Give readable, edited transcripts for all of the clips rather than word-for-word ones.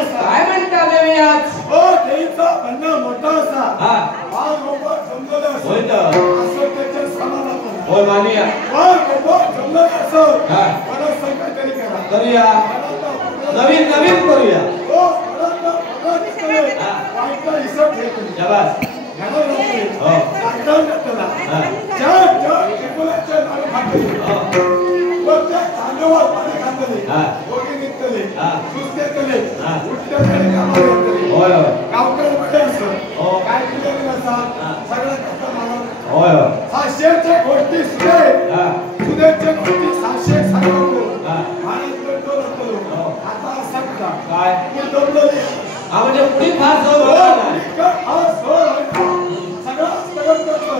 असा काय म्हणता देवी आज हो देवीचा बंदा मोठा असा हा गोबा जमलेला असो होय तर असं त्याच्या समानात होय मानिया गोबा जमलेला असो हा मला संकट तरी करा करूया नवीन नवीन करूया हो मला दिसतोय वाईटचा हिसाब घेतो शाबास हो लॉकडाऊन घेतला ज्या टिपुलाच्या नाव खाते मग त्या तांदूळावर पाणी खातले दोघे निघतले सुस्तेतले उठतले कामाला येतले होय होय गावकऱ्यांमध्ये असं काय केलेलं नसतात सगळं करता मला होय होय 600च्या गोष्टी सुदेच्या गोष्टी 600 सांगतो महाराज करतो आता असं काय मी दमलोय हा म्हणजे पुढे फार जोर हा सोर सगळं सगळं करतो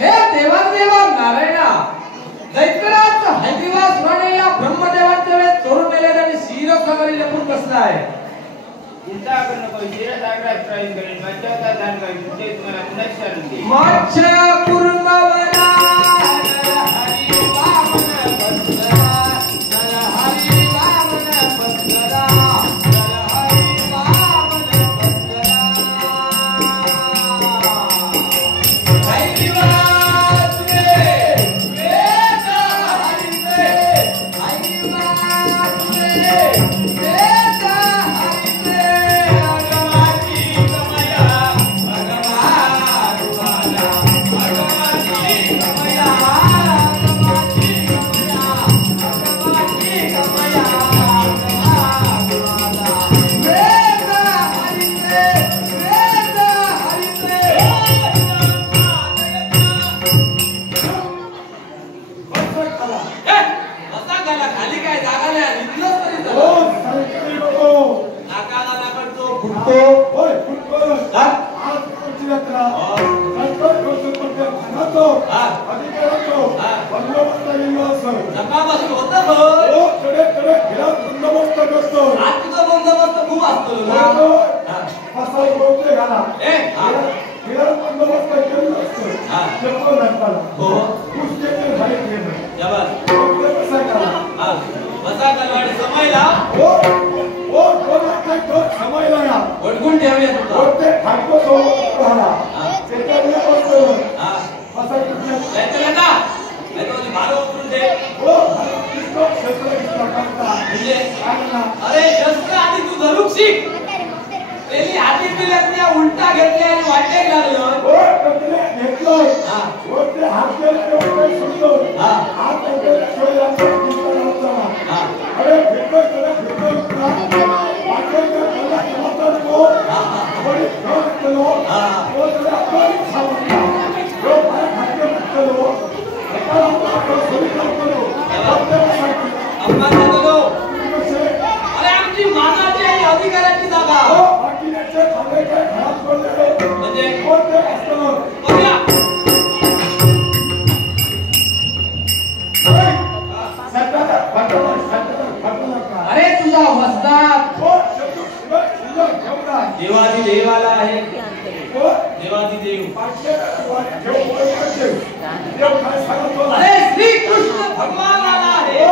हे देवादेवा नारायणा दैत्यराज हैदिवास राणे या ब्रह्मदेवांच्या वेळेत चोरून नेले आणि शिरसागरी लपून बसलाय चिंता करू नको शिरसागरात प्रवेश करेल मच्छा दान करेल ते तुम्हाला पुन्हा शारून देईल मच्छा कुर्मवरा हरी वामन बसरा हरी वामन बसरा हरी वामन बसरा हैदिवास रे वेद हरिते हैदिवास रे वेद हरिते अगमाची कमया भगवान वाला अगमाची कमया अगमाची कमया वेद हरिते खाली काय जागा नाही इथलंच तरी हो सरकारी नको नाकाला पडतो फुटतो होय फुटबॉल आज कोणती यात्रा सरकार गोष्ट करते खातो अधिकारातो बंदोबस्त गेलो असं सकाळपासून होतं बघ हो कडे घरात बंदोबस्त करतो आज तुझा बंदोबस्त खूप असतो असा बोलते घाला घरात बंदोबस्त केलं असतं चप्पल घातला हो पुस्तके बाईक घेणं शाबास कसा करा बसा कलवाड समयला हो हो तो समय लगा वडकून ठेवूया तुला होते खातो तो राहला त्याच्यामुळे बोलतो असा त्याच्याला का नाही तो भारो उठून दे हो किसको क्षेत्र करता म्हणजे आणला अरे शस्त्र आधी तू धरूक शिक पहिली हाती पिल्यातल्या उलटा घेतल्या आणि वाटे लागलो हो कपडे घेतलो हो ते हात केले ते सुटलो हात केले छोडला अरे भेटो वाटे केला नंतर तो बडी घेऊन केलो तो त्याला आपण सांगितलं जो पाय खाते केलो एका आपण सोडी केलो अपमान नको अरे आमची मानाची आणि अधिकाराची जागा बाकीचे खाल्ले काय खराब पडले म्हणजे कोणते असतो बघा अरे तुझा वस्ताद देवादी देवाला आहे देवादी देव अरे श्री कृष्ण भगवान आला आहे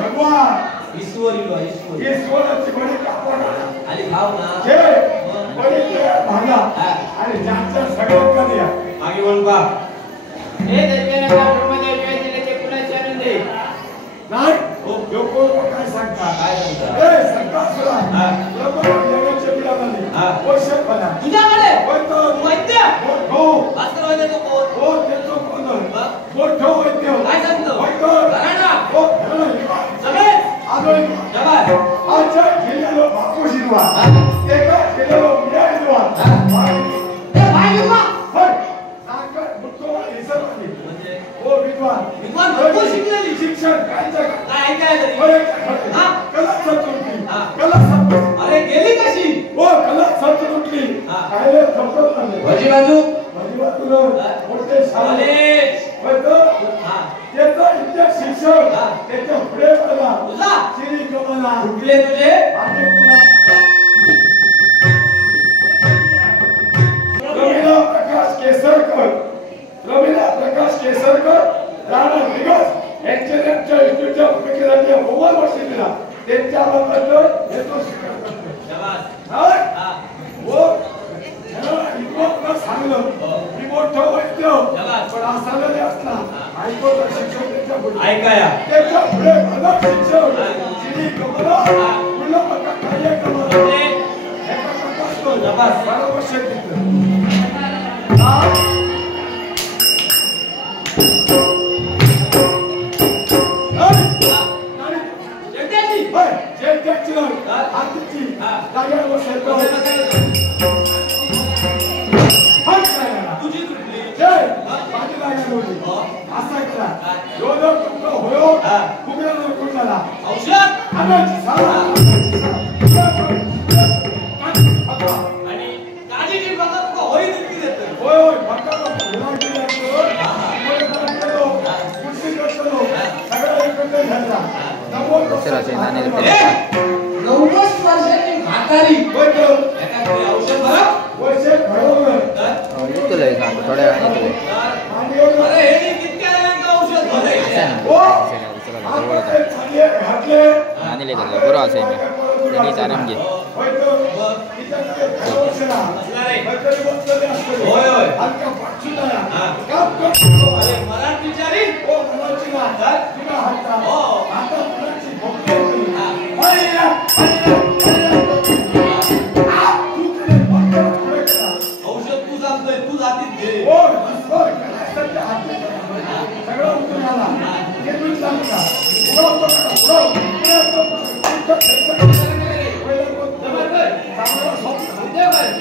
भगवान ईश्वरी ईश्वराची बडी कापड आणि भाव ना आणि ज्यांच्या सगळ्यांना द्या मागे बोल बा हे दैत्यनाथ ब्रह्मदेव वेदीला ते पुन्हा शारून देईल नाही हो लोक काय सांगता काय म्हणता ए संकासुरा लोक येण्याचे बिलामध्ये पोषक बना तुझ्याकडे वैद्य वैद्य हो भास्कर वैद्य तो कोण हो त्याचं कोण मोठं वैद्य काय सांगतो वैद्य घराणा हो सगळे आलोय जवान आजच्या गेलेलो बापू शिरवा एका गेलेलो मिया शिरवा ए भाई युवा हो ऐकाय तरी हा कला सत्तुटली हा. कला सत्तुटली अरे गेली कशी हो कला सत्तुटली हा. काय थोपत नाही वजी बाजू तुला मोठे शाळे कॉलेज होतं हा त्याचा इतिहास शिक्षक हा. त्याच्या पुढे पडला तुझा श्री कमला कुठले तुझे रवीना प्रकाश केसरकर रवीना प्रकाश केसरकर राणा दिगस यांच्या इन्स्टिट्यूटच्या भूमिकेसाठी बहुमान वर्ष दिला त्यांच्या बद्दल येतो स्वीकार करतो शाबास हा हा वो रिपोर्ट सांगलं रिपोर्ट वैद्य पण असा जरी असला हायकोर्ट शिक्षक त्याच्या पुढे ऐकाया त्याच्या पुढे अनेक शिक्षक श्री कमला मुलं कार्य कमला शाबास. 12 वर्ष तिथं जगदीशजी जे त्याची हातीची जागेवर बसतो तुझी कुठली जय माझी जागा होती असा केला योजक तुमचा होयो कुबेर कुणाला औषध आणायची साला आणि काजीची बघा तुका होई नक्की देत होय होय फक्त गुलाटी लागतो केलो कुठली करतो सगळं एकत्र घ्यायचा 90 वर्षाची म्हातारी होतो एखादी औषध बघा वर्षे घडवलं येतोय का थोड्या वेळाने येतोय अरे हे कितक्या रंगाचं औषध भरे हो जवळ आता ते चांगले घातले आणि लेकर बरोबर असेल मी त्यांनीच आराम घे होतो तिच्याकडे घडवलं असणारे मैत्री बसलेले असते होय होय हलका पाचूला हा. काम करतो अरे मराठी विचारी ओ मुलाची ना तिला हाता हो. आता मुलाची भोकली हा. हरिया तू तिने पक्का पुढे करा औषध तू सांगतोय तू जातीत घे ओ बसवर सध्या हाती सगळं उतरून आला हे तुम्ही सांगू का उडवतो का उडवतो चांगला स्वप्न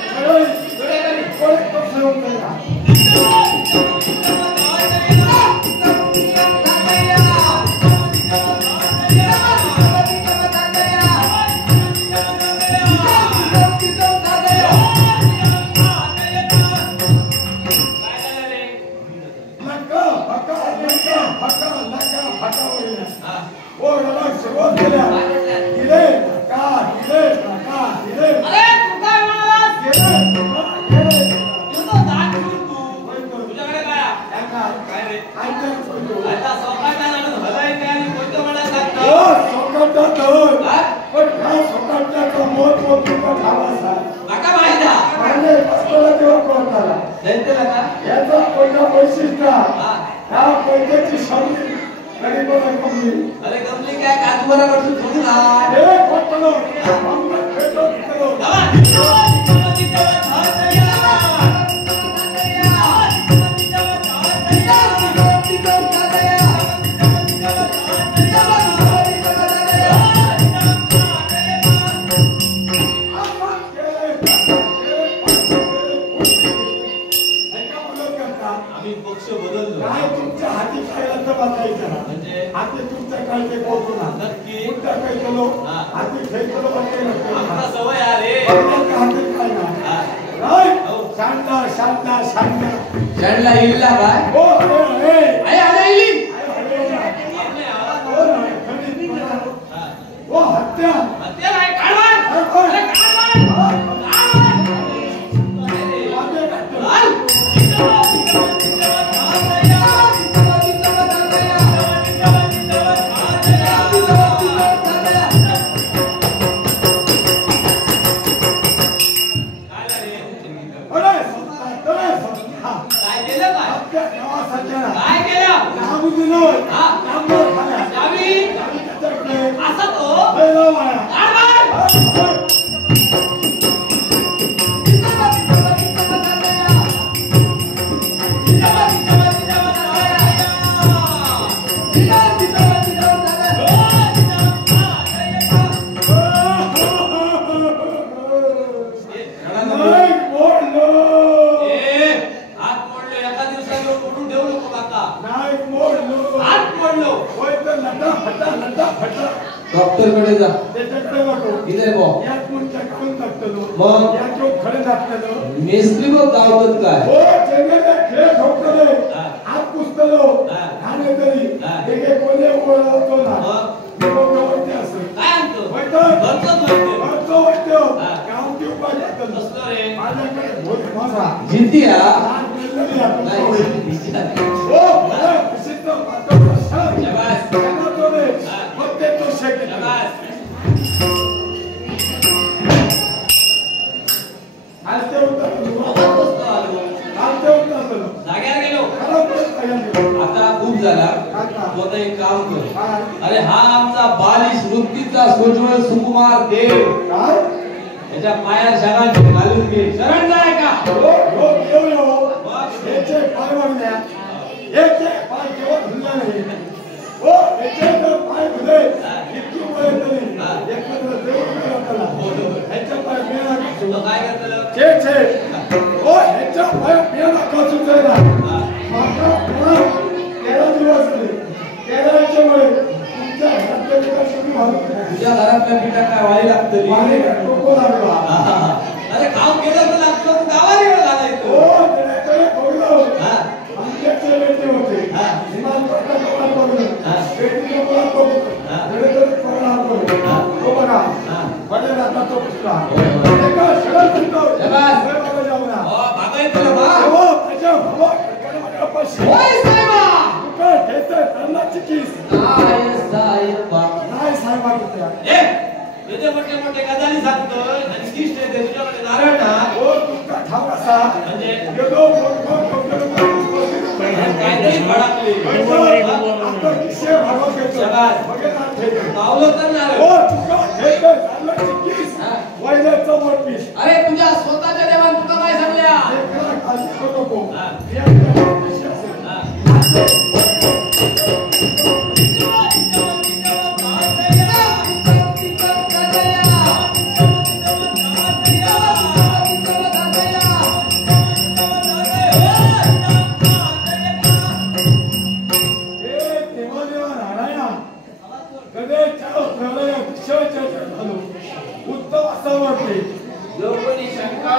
सगळं कोणी तो सहयोग केला सुरुवात केल्या हिरे का हिरे का हिरे अरे तू काय म्हणालास हिरे तू तो दात घेऊन तू तुझ्याकडे काय काय रे आता स्वतःच्या जाणून हलाय काय आणि कोणतं म्हणायला सांगतो हा? नका माहिती दैत्य नका अरे गमली काय काजूबरा करतो थोडी ना आम्ही पक्ष बदललो काय तुमच्या हाती खायला तर बसायचं ना म्हणजे हाती तुमच्या काय ते पोहोचू ना नक्की. तुमच्या काही केलो हा. हाती खेळतो बसायला आमचा सवय आहे हाती काय ना हा. काय हो. शांता शांता शांता चढला इल्ला काय हो हे अरे आले इली हो हत्या हत्या काय काढवान अरे काढवान काय केलं काय डॉक्टर कडे जा त्याच्याकडे नको इथे बो यात कोण चटकून टाकतो मग यात कोण खडे टाकतो मेसली बघ गावतात काय हो जंगले खेळ ठोकतो हात पुसतो आणि तरी एक कोणी ओळखतो ना वैद्य असं काय आणतो वैद्य गावठी उपाय करतो माझ्याकडे भूत माझा जिंती हा हो प्रसिद्ध पात्र शाबास मग ते तो शक्य आता खूप झाला तू आता एक काम कर अरे हा आमचा बालिश वृत्तीचा सोज्वळ सुकुमार देव त्याच्या पायात शरण घालून घे शरण जाय का याचे पाय मागण्या याचे पाय केव्हा धुलला नाही हो याचे जर पाय धुले इतकी वय तरी एकत्र देऊन करताना ह्याच्या पाय मेळा तुला काय करतलं छे हो ह्याच्या पाय मेळा काचून जायला मात्र 13 दिवस झाले 13 मुळे तुमच्या घरातल्या पिठा सुरू झालं तुझ्या घरातल्या पिठा काय वाई लागतं वाली नको लागला अरे काम केलं तर लागतं तू गावाला येऊन घालायचं हो त्याकडे बोललो आमच्याचे बेटे होते हिमाल पर्वतावर बघलं बेटीच्या मुलात बघलं जडेकर पडला तो बघा बडे राता तो पुसला एका शरण म्हणतो शबास बाबा जाऊ ना हो भागायचं बा हो त्याच्या भावा कडकडे अपशी होय साहेबा तुका घेते अन्नाची किस काय साहेबा नाही साहेबा किती ए तुझे मोठे मोठे गजाली सांगतोय आणि किष्ट आहे तुझ्याकडे नारळ ना हो तुका ठाव असा म्हणजे गेलो काहीतरी भडकली आता किशे भागवत घेतो शबास मगे ना ठेके गावलं तर नारळ हो तुका घेते अन्नाची किस वैद्याचा मोठपीस अरे तुझ्या स्वतःच्या देवान तुका काय सांगल्या एकला खाली नको उत्तम असा वाटते जो कोणी शंका